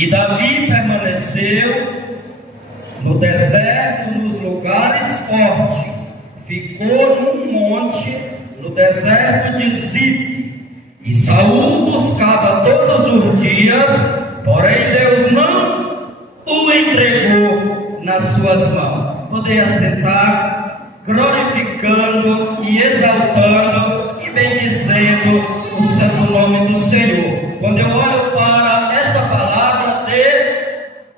E Davi permaneceu no deserto, nos lugares fortes. Ficou num monte, no deserto de Zif. E Saul buscava todos os dias, porém Deus não o entregou nas suas mãos. Poder assentar, glorificando e exaltando e bendizendo o santo nome do Senhor. Quando eu olho para esta palavra de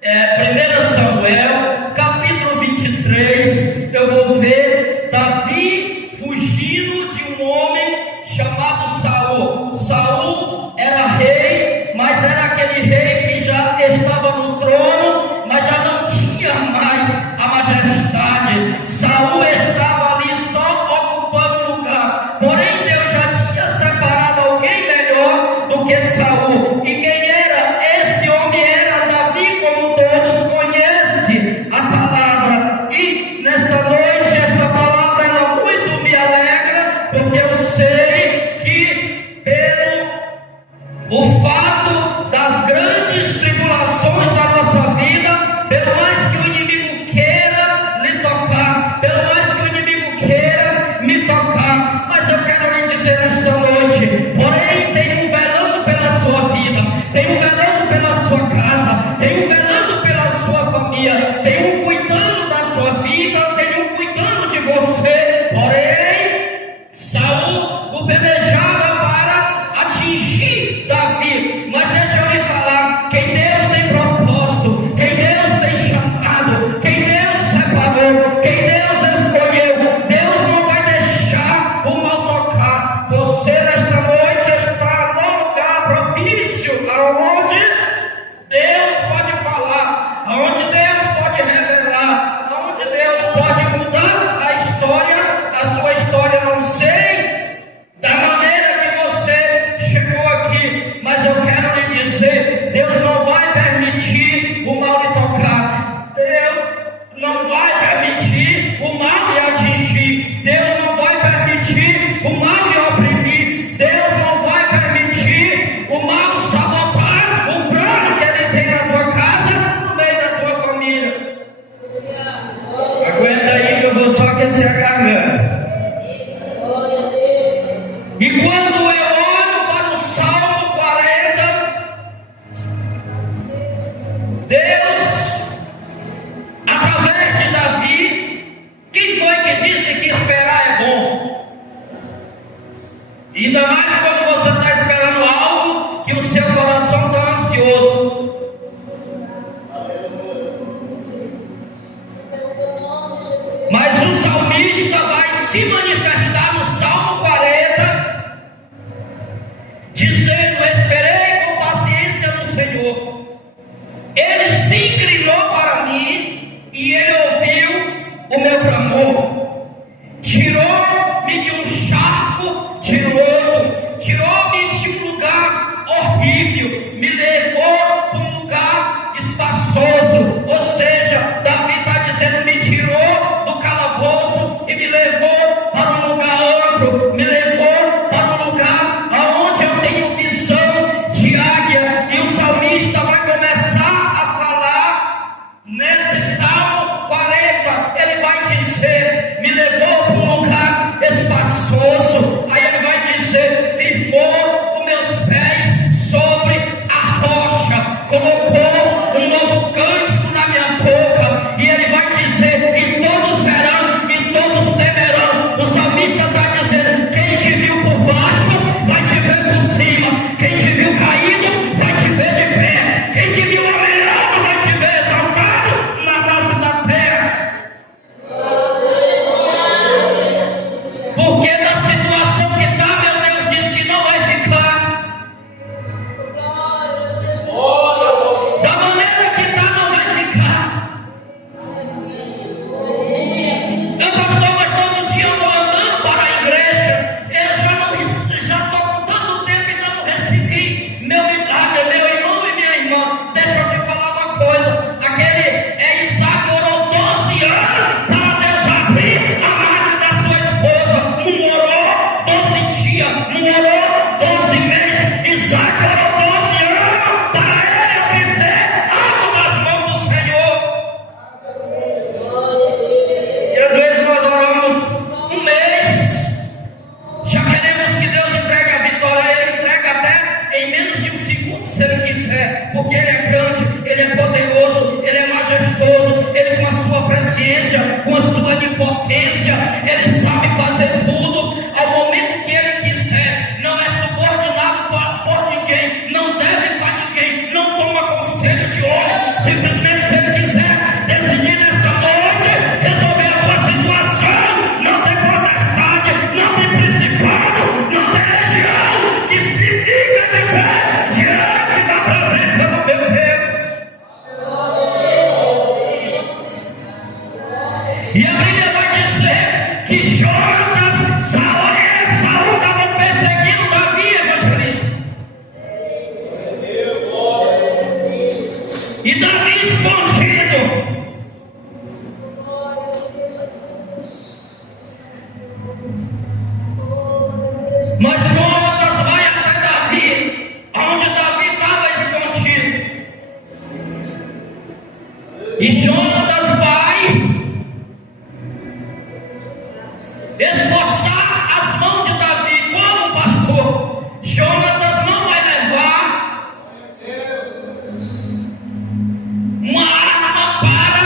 1 Samuel, capítulo 23, eu vou ver Davi fugindo de um homem chamado Saul. Saul era rei, mas era aquele rei que já estava no trono, mas já não tinha mais a majestade. Saul estava ali só ocupando lugar, porém Deus já tinha separado alguém melhor do que Saul. E quem era esse homem? Era Davi, como todos conhecem a palavra. E nesta noite esta palavra ela muito me alegra, porque eu sei que o fato das grandes tribulações da nossa vida, pelo mais que o inimigo queira lhe tocar, pelo mais que o inimigo queira me tocar, mas eu quero lhe dizer esta noite, porém tem um velando pela sua vida, tem um velando pela sua casa, tem um velando pela sua família, tem um cuidando da sua vida, tem um cuidando de você. Porém Saul o pelejava para atingir Davi, mas deixa eu lhe falar, quem Deus tem propósito, quem Deus tem chamado, quem Deus separou, quem Deus escolheu, Deus não vai deixar o mal tocar. Você nesta noite está no lugar propício, aonde Deus pode falar, aonde Deus pode revelar, aonde Deus pode mudar a história, a sua história. Não sei da maneira que você chegou aqui, mas eu quero lhe dizer, Deus não vai permitir o mal lhe tocar, Deus não vai permitir o mal lhe atingir, Deus não vai permitir o mal lhe oprimir, Deus não vai permitir o mal sabotar o plano que Ele tem na tua casa, no meio da tua família. Aguenta aí que eu vou só aquecer a garganta. E quando eu olho para o Salmo 40, Deus, através de Davi, quem foi que disse que esperar é bom? Ainda mais quando você está esperando algo que o seu coração está ansioso. Mas o salmista vai se manifestar no Salmo 40, dizendo: esperei com paciência no Senhor. Ele sim quiser, porque Ele é grande, Ele é poderoso, Ele é majestoso, Ele com a sua presciência, com a sua onipotência, Ele sabe fazer tudo ao momento que Ele quiser. Não é subordinado por ninguém, não deve para ninguém, não toma conselho de homem. Simplesmente, se Ele quiser decidir nesta noite resolver a tua situação, não tem potestade, não tem principado, não tem legião que se fica de pé diante da presença do meu Deus. E a Bíblia vai dizer que Jonatas, Saul estava perseguindo Davi, evangelista. E Davi escondido. Mas Jonatas vai até Davi, onde Davi estava escondido. E Jonatas vai esforçar as mãos de Davi como pastor. Jonatas não vai levar uma arma para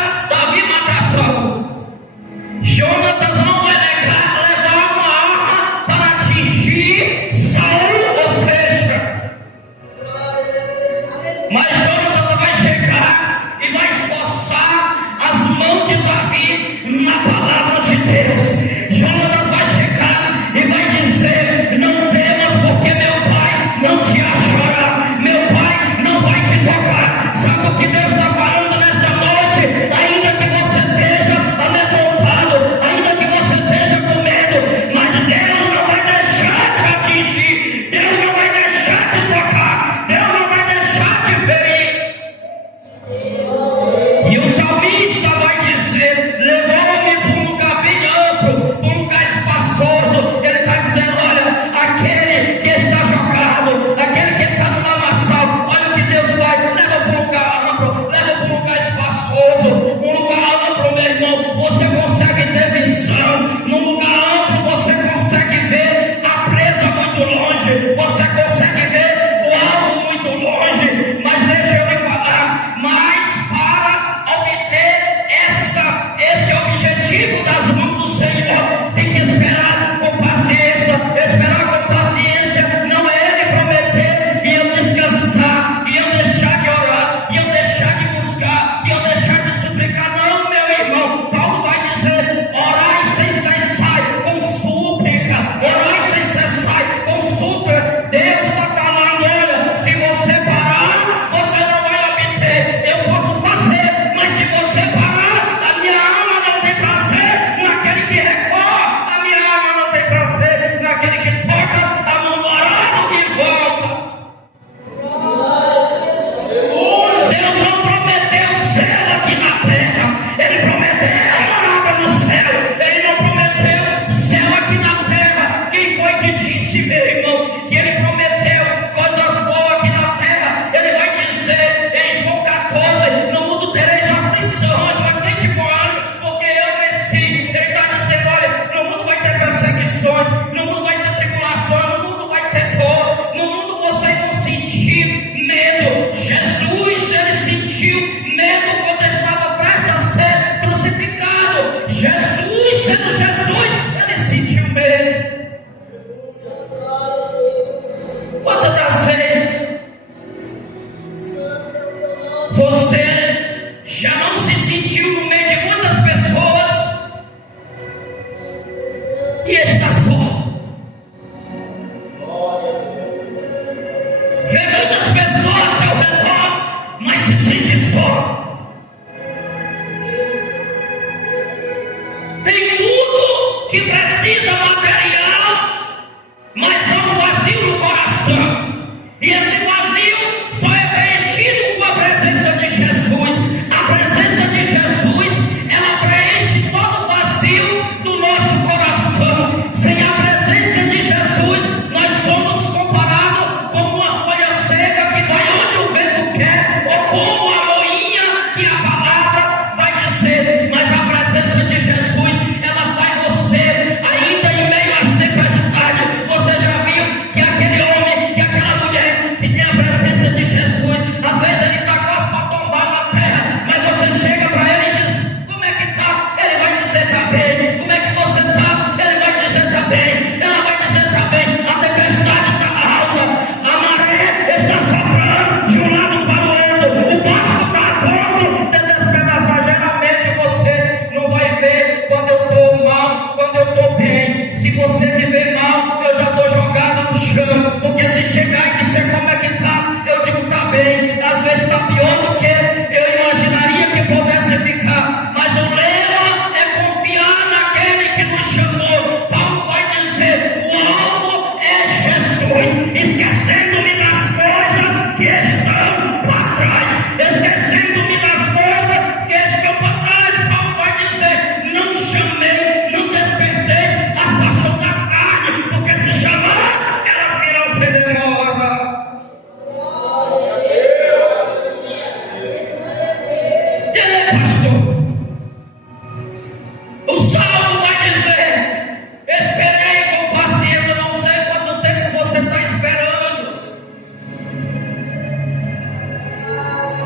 pastor. O Salmo vai dizer: esperei com paciência. Não sei quanto tempo você está esperando.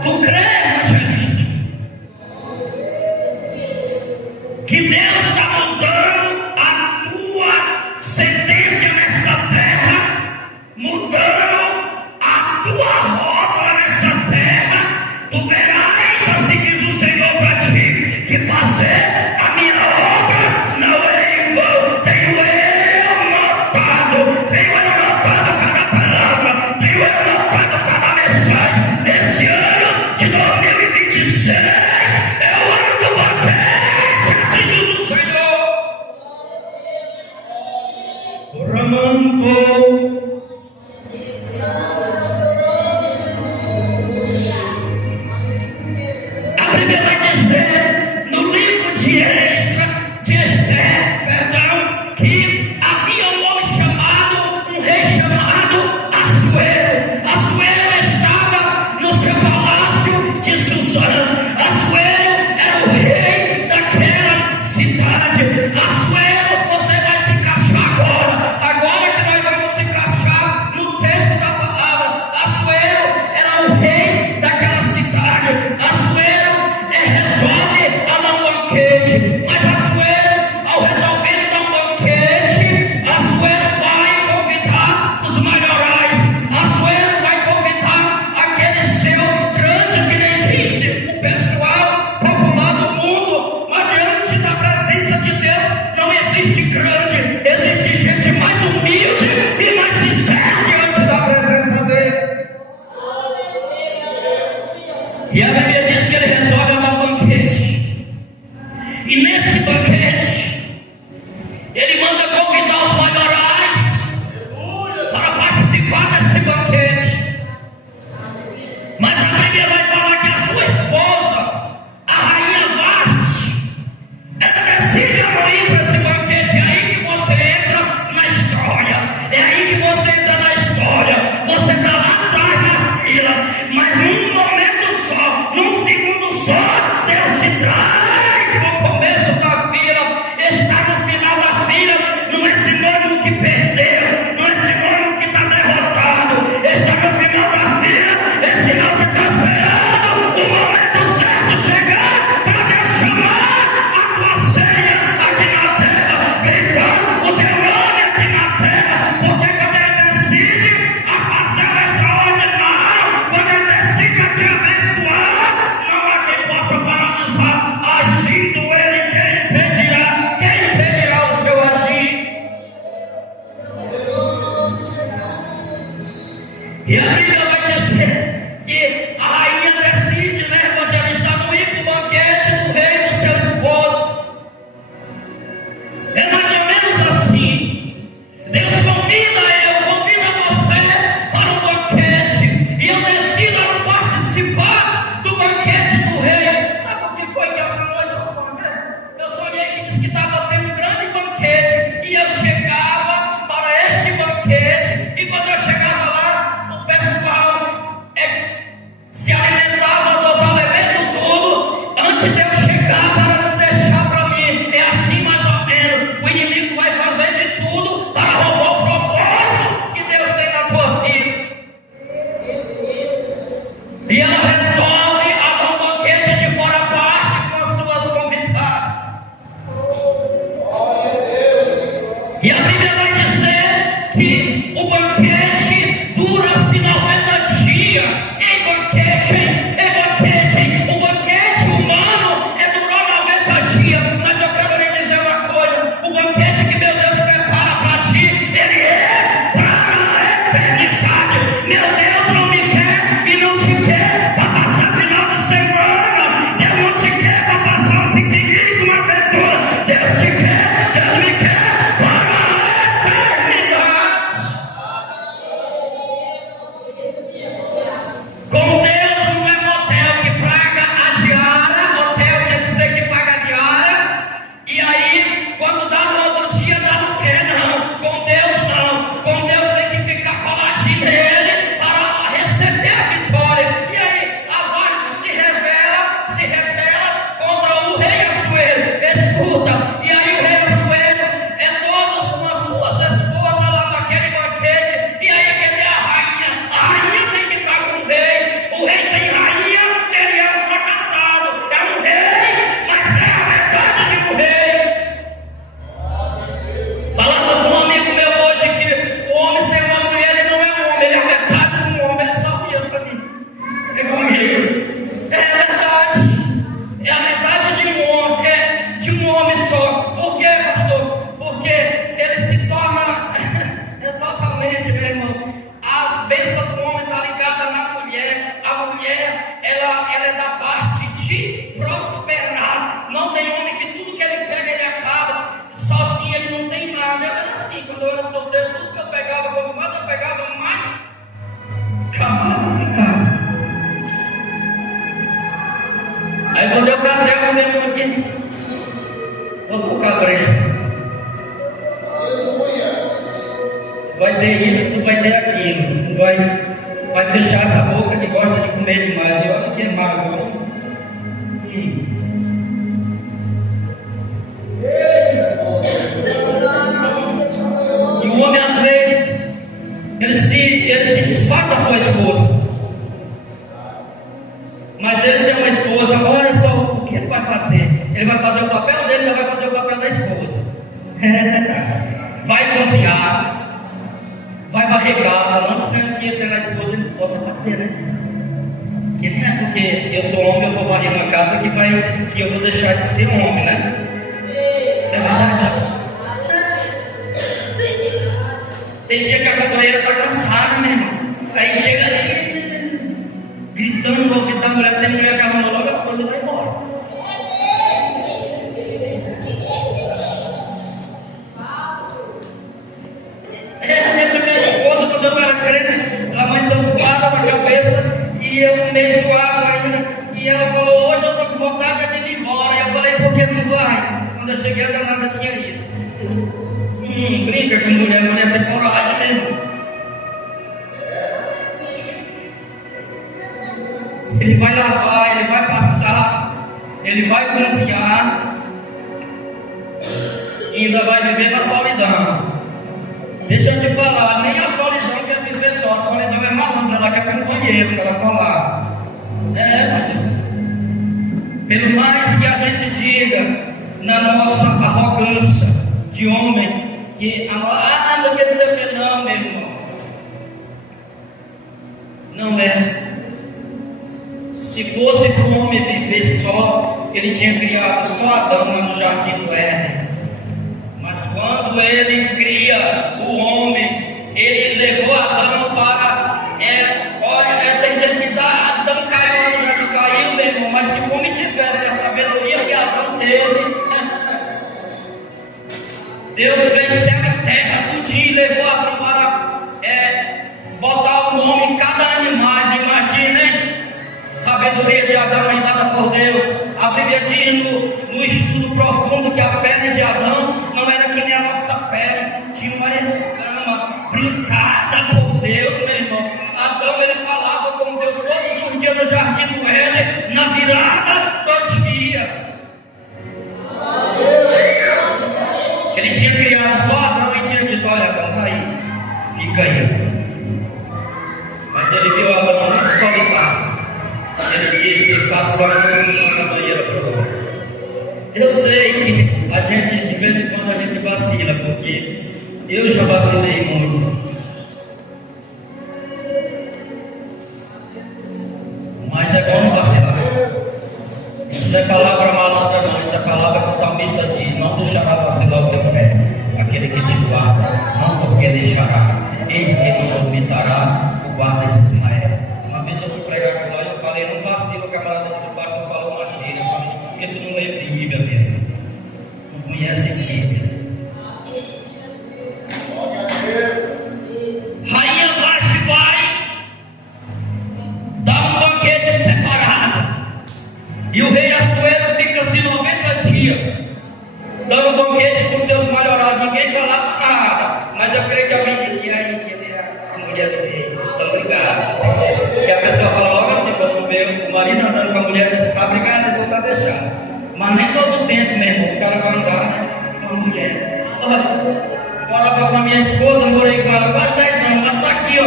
Tu crê, evangelista, que Deus está mudando a tua sentença nesta terra, mudando a tua rótula nessa terra? Tu verás, assim diz o Senhor para ti, que fazer a minha obra não é em vão. Tenho eu notado cada palavra, tenho eu notado cada mensagem. Esse ano de 2026 é o ano do banquete, assim diz o Senhor. O Ramambo. A Bíblia vai dizer no livro de Esther, que havia um rei chamado Assuero. Assuero estava no seu palácio de Susã. Assuero era o rei daquela cidade. Assuero, você vai se encaixar agora que nós vamos se encaixar no texto da palavra. Assuero era o rei daquela cidade. Assuero resolve a dar um banquete, mas Assuero, ao resolver dar um banquete, Assuero vai convidar os maiorais. Assuero vai convidar aqueles seus grandes, que nem disse o pessoal popular do mundo. Mas diante da presença de Deus não existe grande, existe gente mais humilde e mais sincera diante da presença dele. E a Bíblia diz que ele resolve dar um banquete. E nesse banquete, ele manda convidar os maiorais para participar desse banquete. Mas a Bíblia vai falar que a sua esposa, a rainha Vasti, ela decide não ir para esse banquete. É aí que você entra na história. É aí que você entra na história. Você está lá atrás na fila, mas num momento só, num segundo só, Deus te traz no começo da fila. Está no final da fila não é sinônimo que perdeu, não é sinônimo que está derrotado. Está no final da fila é sinal que está esperando o momento certo chegar para Deus chamar a tua senha aqui na terra, gritando o teu nome aqui na terra. Porque quando ele decide a fazer o extraordinário, quando ele decide a te abençoar, não há quem possa paralisar. Agindo ele, quem impedirá? Quem impedirá o seu agir? E a Bíblia vai dizer que a rainha decide, né, evangelista, não ir para o banquete do rei do seu esposo. É mais ou menos assim. Deus convida você para um banquete, e eu decido não participar do banquete do rei. Sabe o que foi que essa noite eu sonhei? Eu sonhei que disse que estava tendo um grande banquete, e eu chegava para este banquete, e quando eu chegava lá, o pessoal se alimentava dos alimentos tudo, antes de eu chegar para não deixar para mim. É assim mais ou menos. O inimigo vai fazer de tudo para roubar o propósito que Deus tem na tua vida. E ela resolve a dar um banquete de fora a parte com as suas convidadas. E a Bíblia vai dizer que o banquete dura-se 90 dias. Em banquete, o banquete humano durou 90 dias. Mas eu quero lhe dizer uma coisa: o banquete que meu Deus prepara para ti, ele é para a eternidade. Meu Deus não me quer e não te quer para ela é da parte de prosperar. Não tem homem que tudo que ele pega, ele acaba. Sozinho ele não tem nada. Eu era assim, quando eu era solteiro, tudo que eu pegava, quanto mais eu pegava, mais acabava ficava. Aí quando eu casei com o meu irmão aqui, vou cabrejo. Vai ter isso, tu vai ter aquilo. Tu vai fechar essa boca que gosta de comer demais. E olha que é magro. E o homem às vezes ele se desfaz da sua esposa. Mas ele se é uma esposa, olha só o que ele vai fazer. Ele vai fazer o papel dele, ele vai fazer o papel da esposa. Vai cozinhar. Vai varrer casa, não dizendo que ter na esposa ele possa fazer, né? Que nem é porque eu sou homem, eu vou varrer uma casa que eu vou deixar de ser homem, né? É verdade. Tem dia que a companheira está cansada, meu irmão. Aí chega ali, gritando, ouvindo a mulher, tem mulher que arrumou logo as coisas e vai embora. A mãe suada na cabeça e eu meio suado ainda. E ela falou: hoje eu estou com vontade de ir embora. E eu falei: por que não vai? Quando eu cheguei, a danada tinha ido. Brinca com mulher tem coragem mesmo. Ele vai lavar, ele vai passar, ele vai confiar e ainda vai viver na solidão. Deixa eu te falar, nem a solidão quer viver só, a solidão é malandra, ela quer companheiro, ela colar. Mas pelo mais que a gente diga na nossa arrogância de homem, que não quer dizer que não, meu irmão. Não é. Se fosse para o homem viver só, ele tinha criado só Adão lá no jardim do Éden. Mas quando ele cria o homem, ele levou Adão para. Tem gente que dá, Adão caiu lá no jardim, caiu, meu irmão. Mas se o homem tivesse a sabedoria que Adão teve, Deus fez céu e terra do dia e levou Adão para botar o nome em cada animal. Imagina, hein? Sabedoria de Adão é dada por Deus. A Bíblia diz no estudo profundo que a pele de Adão não era que nem a nossa pele, tinha uma escama brincada por Deus, meu irmão. Adão ele falava com Deus todos os dias no jardim do Éden, na virada do dia. Ele tinha criado só Adão e tinha dito: olha, Adão, tá aí, fica aí. Mas ele viu Adão muito solitário. Ele disse: façamos uma banheira para o homem. Eu sei que a gente, de vez em quando, a gente vacila, porque eu já vacilei muito. Mas é bom não vacilar. Isso não é palavra malandra, não. Isso é palavra que o salmista diz: não deixará vacilar o teu pé. Aquele que te guarda, não porque deixará. Eis que não dormitará o guarda de Ismael. Uma vez eu fui pregar com lá e eu falei: não vacila, o camarada disse: o pastor falou uma gíria. Eu falei: por que tu não lê Bíblia mesmo? Não conhece Bíblia. Rainha Vasti vai dar um banquete separado. E o rei Assuero fica assim 90 dias dando banquete com seus melhorados. Ninguém falava nada. Mas eu creio que alguém dizia: aí que ele é a mulher do rei. Então, obrigado. Que a pessoa fala logo assim, quando vê o marido andando com a mulher, diz: tá obrigado, eu vou estar deixando. Mas nem todo tempo, meu irmão, o cara vai andar, né, com a mulher. Olha, fala pra minha esposa, eu morei com ela quase 10 anos, mas tá aqui, ó.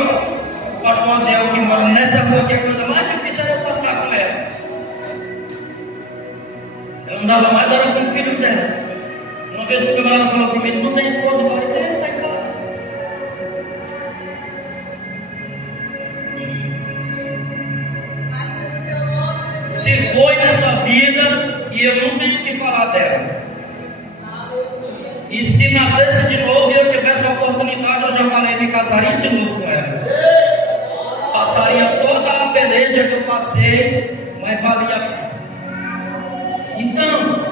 O pastor Zé, que mora nessa rua, que é a coisa mais difícil era eu passar com ela. Ela andava mais, era com o filho dela. Uma vez o camarada falou para mim: não tem esposa? Eu falei: tem, tá em casa. Se foi nessa vida e eu não tenho o que falar dela. E se nascesse de novo e eu tivesse a oportunidade, eu já falei, me casaria de novo com ela. Passaria toda a peleja que eu passei, mas mas valia a pena. Então,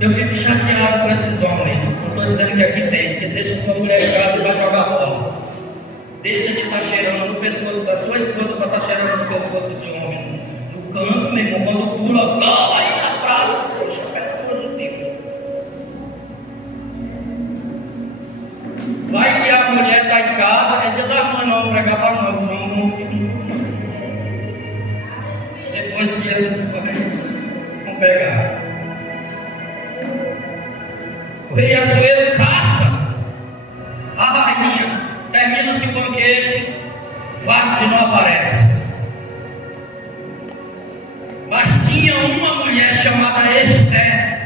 eu fico chateado com esses homens. Não estou dizendo que aqui tem, que deixa sua mulher em casa e vai jogar bola. Deixa de estar cheirando no pescoço da sua esposa para estar cheirando no pescoço de homem. No canto, meu irmão, quando pula, aí atrás, poxa, pelo amor de Deus. Vai que a mulher está em casa, é dia da mãe, não, pregar para nós, vamos depois dia vamos pegar. O rei Assuero caça a rainha, termina-se o banquete, Varte não aparece. Mas tinha uma mulher chamada Esther.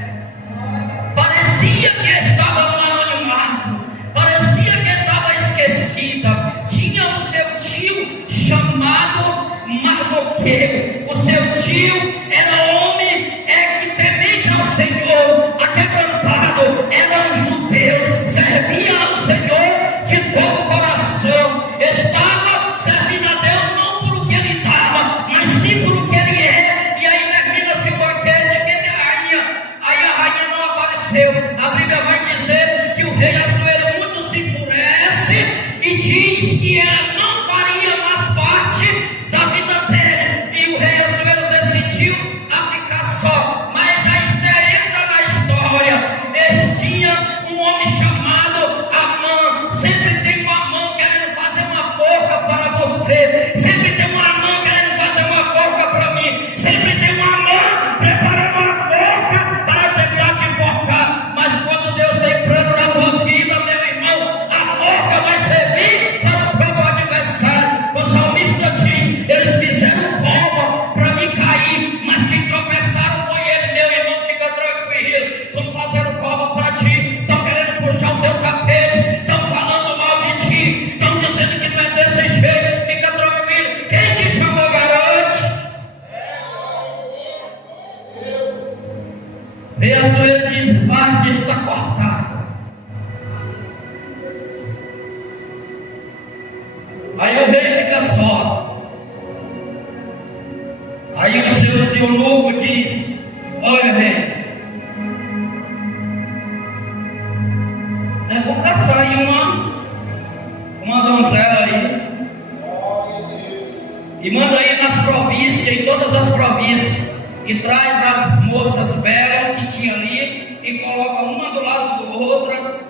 Parecia que estava no anonimato, parecia que estava esquecida. Tinha o seu tio chamado Mardoqueu. O seu tio era homem que temente ao Senhor, aquebrantado, eram judeus, servia ao Senhor de todo o coração, estava servindo a Deus não por o que ele dava, mas sim por o que ele é. E aí termina-se o banquete, aí a rainha não apareceu. A Bíblia vai dizer que o rei Assuero muito se enfurece e diz que ela não faria mais parte da vida dele, e o rei Assuero decidiu a ficar só. Mas a Esther entra na história. Tinha um homem chamado Amã. Sempre tem um Amã querendo fazer uma forca para você, sempre tem um Amã querendo fazer uma forca para mim, sempre tem um Amã preparando uma forca para tentar te enforcar. Mas quando Deus tem plano na tua vida, meu irmão, a forca vai servir para o teu adversário. O salmista diz: eles fizeram prova para me cair, mas quem tropeçaram foi ele. Meu irmão, fica tranquilo, estão fazendo prova para ti, estão querendo puxar o teu tapete, estão falando mal de ti, estão dizendo que não é desse jeito. Fica tranquilo, quem te chamou garante. Rei Assuero diz: Varte está cortado. Aí o rei fica só. Aí o seu eunuco diz: olha, rei, é bom caçar aí uma donzela aí, e manda aí nas províncias, em todas as províncias, e traz as moças belas que tinha ali, e coloca uma do lado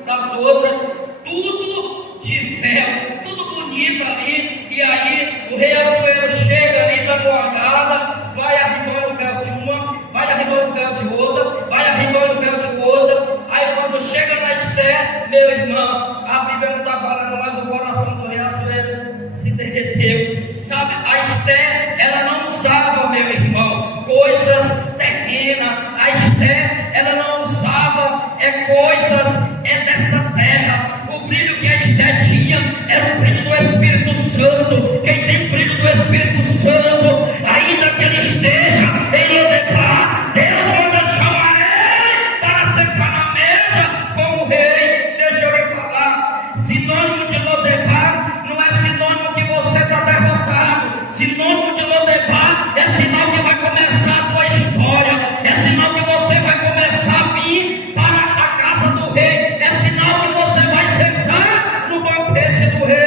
das outras, tudo de véu, tudo bonito ali. E aí o rei Assuero chega ali, está guardada, vai arrimando o véu de uma, vai arrimando o véu de outra, vai arrimando o véu de outra. Aí quando chega na Esther, meu irmão, a Bíblia não está falando, mas o coração do rei Assuero se derreteu. Sabe, a Esther, ela não usava, meu irmão, coisas terrenas. A Esther, ela não usava coisas dessa terra. O brilho que a Esther tinha era o brilho do Espírito Santo. Quem tem o brilho do Espírito Santo, ainda que ele esteja em Lodebar, Deus manda chamar ele para sentar na mesa com o rei. Deixa eu lhe falar, sinônimo de Lodebar não é sinônimo que você está derrotado. Sinônimo de Lodebar é sinal que vai começar a tua história, é sinal que você vai começar a vir para a casa do rei, é sinal que você vai sentar no banquete do rei.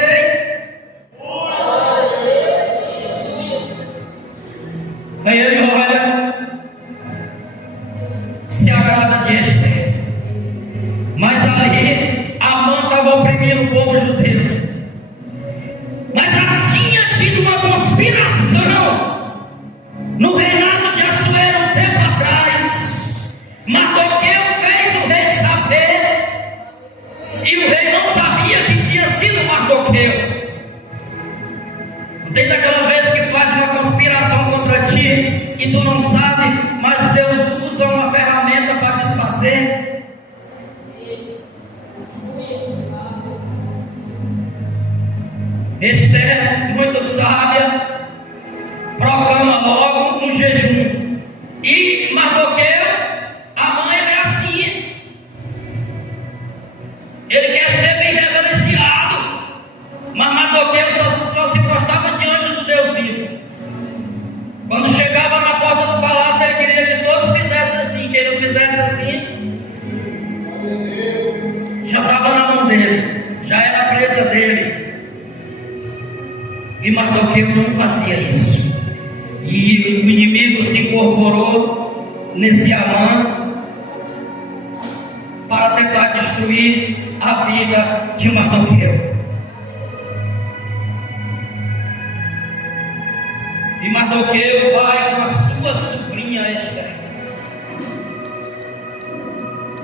Aí ele olha, se agrada de Esther, mas ali Amã estava oprimindo o povo judeu. Mas ela tinha tido uma conspiração no reinado de Assuero um tempo atrás. Mardoqueu fez o rei saber, e o rei não sabia que tinha sido Mardoqueu. Não tem daquela vez que faz uma conspiração contra ti e tu não sabe, mas Deus usa uma ferramenta para desfazer. Esther, muito sábia, proclama logo um jejum. E Mardoqueu, a mãe é assim, ele quer ser bem reverenciado, mas Mardoqueu só se prostrava diante do Deus E Mardoqueu não fazia isso. E o inimigo se incorporou nesse Amã para tentar destruir a vida de Mardoqueu. E Mardoqueu vai com a sua sobrinha Esther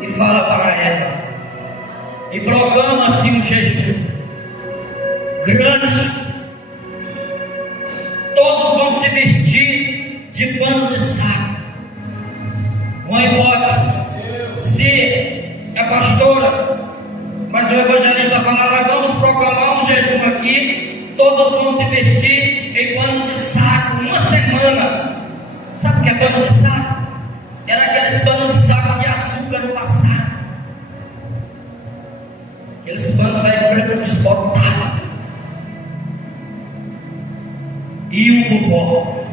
e fala para ela, e proclama-se um jejum grande. Todos vão se vestir de pano de saco. Uma hipótese: se a pastora, mas o evangelista fala, nós vamos proclamar um jejum aqui, todos vão se vestir em pano de saco, uma semana. Sabe o que é pano de saco? Era aqueles panos de saco de açúcar no passado. Aqueles panos branco desbotado. E um bubó.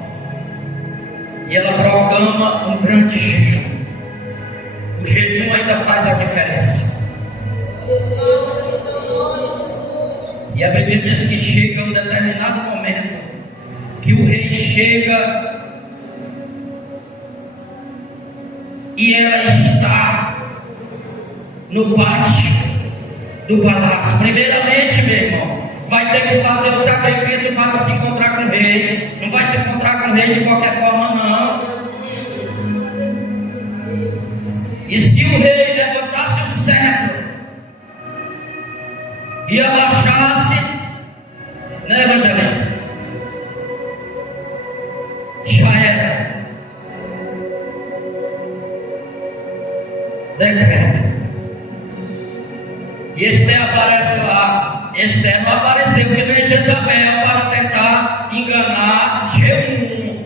E ela proclama um grande jejum. O jejum ainda faz a diferença. E a Bíblia diz que chega um determinado momento que o rei chega e ela está no pátio do palácio. Primeiramente, meu irmão, vai ter que fazer o sacrifício para se encontrar com o rei. Não vai se encontrar com o rei de qualquer forma, não. E se o rei levantasse o cetro e abaixasse, né, evangelista? Já era decreto. E Esther aparece lá. Esther não apareceu que nem Jezabel para tentar enganar Jeú.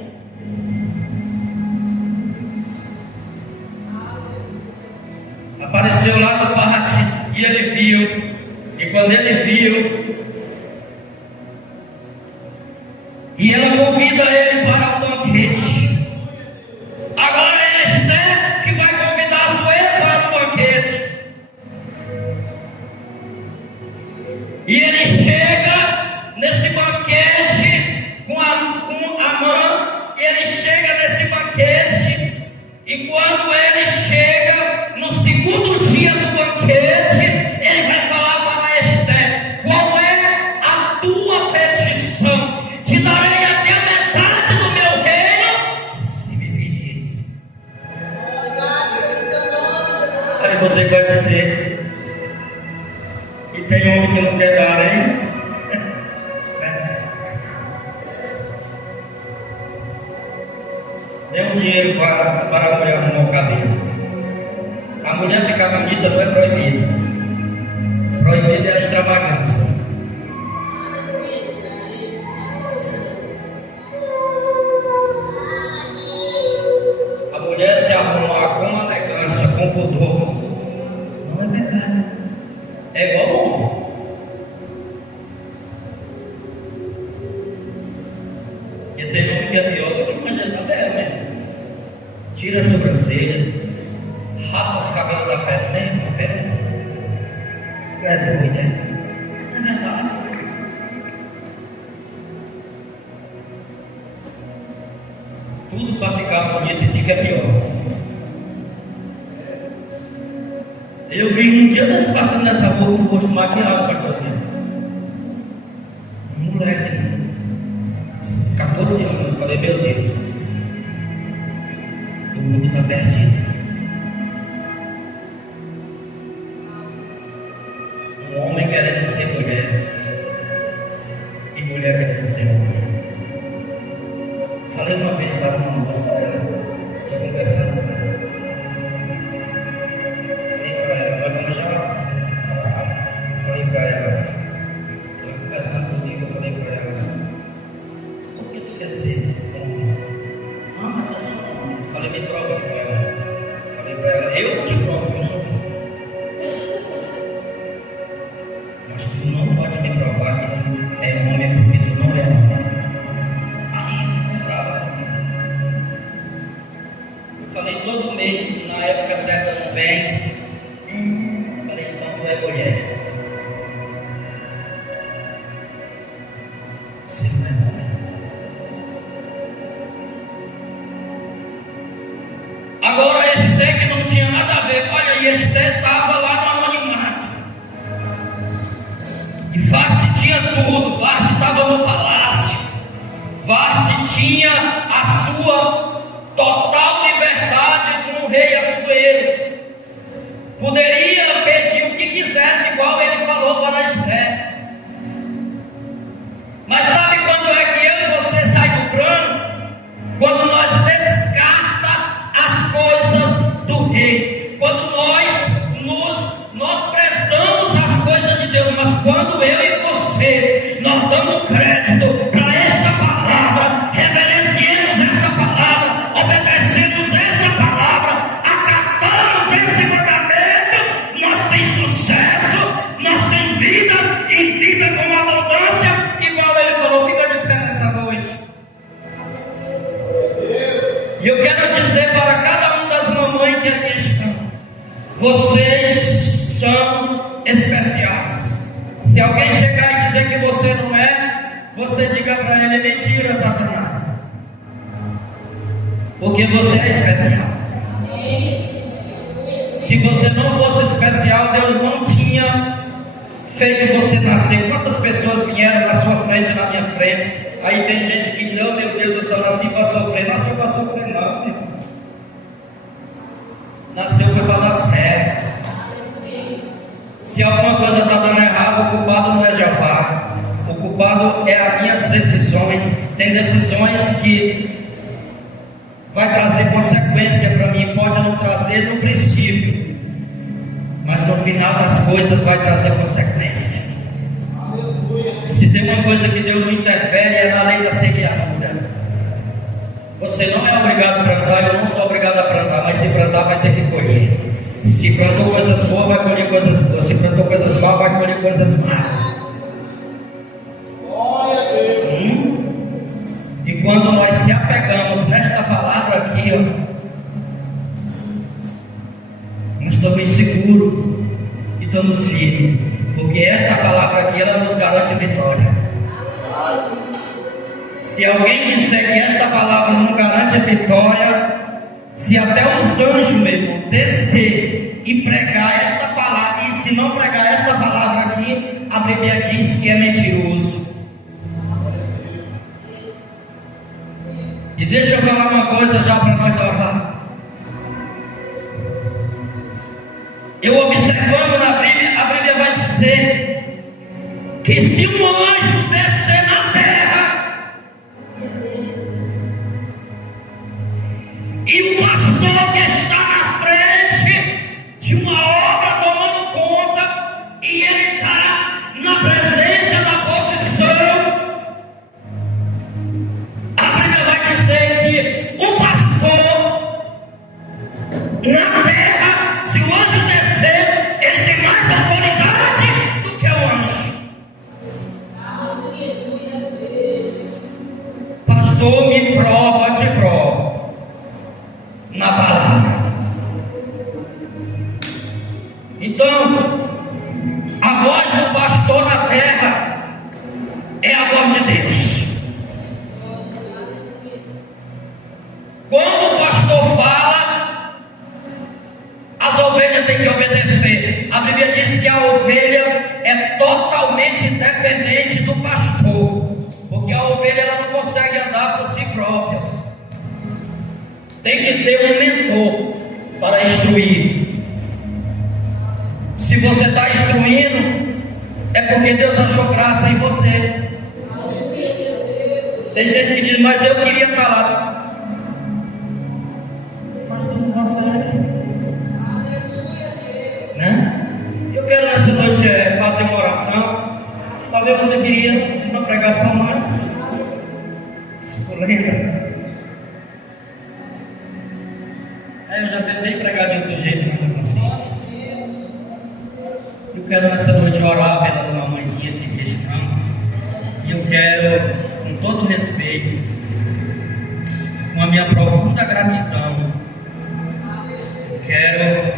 Apareceu lá no pátio e ele viu. E quando ele viu, e ela convida ele para o banquete. Agora é Esther que vai convidar Sué para o banquete. E ele chega nesse banquete com Amã. E ele chega nesse banquete. E quando ele chega no segundo dia do banquete, ele vai falar para Esther: qual é a tua petição? Te darei até a metade do meu reino, se me pedires. Aí você vai dizer: e tem homem que não quer dar, hein? Dê um dinheiro para a mulher arrumar o cabelo. A mulher ficar bonita não é proibido. Proibido é a extravagância. A mulher se arrumar com elegância, com pudor, não é pecado. É igual ao homem. Porque tem homem que é pior do que uma Jezabel, né? Tira a sobrancelha, rapa os cabelos da perna, né? É doido, né? É verdade. Tudo para ficar bonito e fica pior. Eu vi um dia das passando nessa rua com o rosto maquiado, pastorzinho. Um moleque, 14 anos. Eu falei: meu Deus, o mundo está perdido. Um homem querendo ser mulher e mulher querendo ser homem. Falei uma vez para uma moça, estou conversando com ela. Falei para ela: nós vamos já. Falei para ela, estou conversando comigo. Eu falei para ela: por que tu quer ser homem? Ah, mas eu sou homem. Falei: me prova para ela. Falei para ela: eu te provo que eu sou homem. Mas tu não pode me provar que tu é homem porque tu não é homem. Aí fica bravo. Eu falei: todo mês, na época certa não vem. Falei: então tu é mulher. Se né? Agora Esther, que não tinha nada a ver, olha, e Esther estava lá no anonimato. E Varte tinha tudo, Varte estava no palácio, Varte tinha a sua total liberdade como rei Assuero. Poderia pedir o que quisesse, igual ele falou para Esther. Mas sabe quando é que eu e você sai do plano? Quando nós descarta as coisas do rei. Quando nós prezamos as coisas de Deus. Mas quando eu e você nós damos crédito para esta palavra, reverenciemos esta palavra, obedecemos esta palavra, acatamos esse mandamento, nós temos sucesso, nós temos vida e vida com abundância, igual ele falou. Fica de pé nessa noite. E eu quero dizer para cada uma das mamães que aqui estão: vocês são especiais. Se alguém chegar e dizer que você não é, você diga para ele: mentira, Satanás. Porque você é especial. Se você não fosse especial, Deus não tinha feito você nascer. Quantas pessoas vieram na sua frente, na minha frente? Aí tem gente que diz: oh meu Deus, eu só nasci para sofrer. Nasceu para sofrer não, meu. Nasceu foi para dar certo. Se alguma coisa está dando errado, o culpado não é Jeová. O culpado é as minhas decisões. Tem decisões que vai trazer consequência para mim. Pode não trazer no princípio, mas no final das coisas vai trazer consequência. Se tem uma coisa que Deus não interfere, é na lei da semeadura. Você não é obrigado a plantar, eu não sou obrigado a plantar, mas se plantar vai ter que colher. Se plantou coisas boas, vai colher coisas boas. Se plantou coisas más, vai colher coisas más. E quando nós se apegamos nesta palavra aqui, ó, nós estamos seguros e estamos firmes, porque esta palavra aqui, ela nos garante vitória. Se alguém disser que esta palavra não garante vitória, se até os anjos, meu irmão, descer e pregar esta palavra, e se não pregar esta palavra aqui, a Bíblia diz que é mentiroso. E deixa eu falar uma coisa já para nós orar. Eu observando na Bíblia, a Bíblia vai dizer que se um anjo descer na terra e o pastor que está na frente de uma obra tomando conta e ele está na presença da posição, a Bíblia vai dizer que o pastor na terra, se o anjo descer, ele tem mais autoridade do que o anjo. Pastor, me prova de prova na palavra. Então, a voz do pastor na terra é a voz de Deus. Quando o pastor fala, as ovelhas têm que obedecer. A Bíblia diz que a ovelha é totalmente dependente do pastor, porque a ovelha ela não consegue andar por si própria. Tem que ter um mentor para instruir. Se você está instruindo, é porque Deus achou graça em você. Tem gente que diz: mas eu queria estar lá. Mas tu não consegue, né? Eu quero nessa noite fazer uma oração. Talvez você queria uma pregação mais suculenta. Eu já tentei pregar de outro jeito, mas não consigo. Eu quero nessa noite orar pelas mamãezinhas que estão. E eu quero, com todo respeito, com a minha profunda gratidão, quero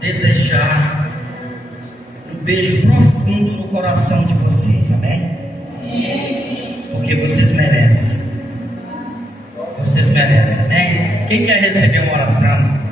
desejar um beijo profundo no coração de vocês, amém? merece, amém? Quem quer receber uma oração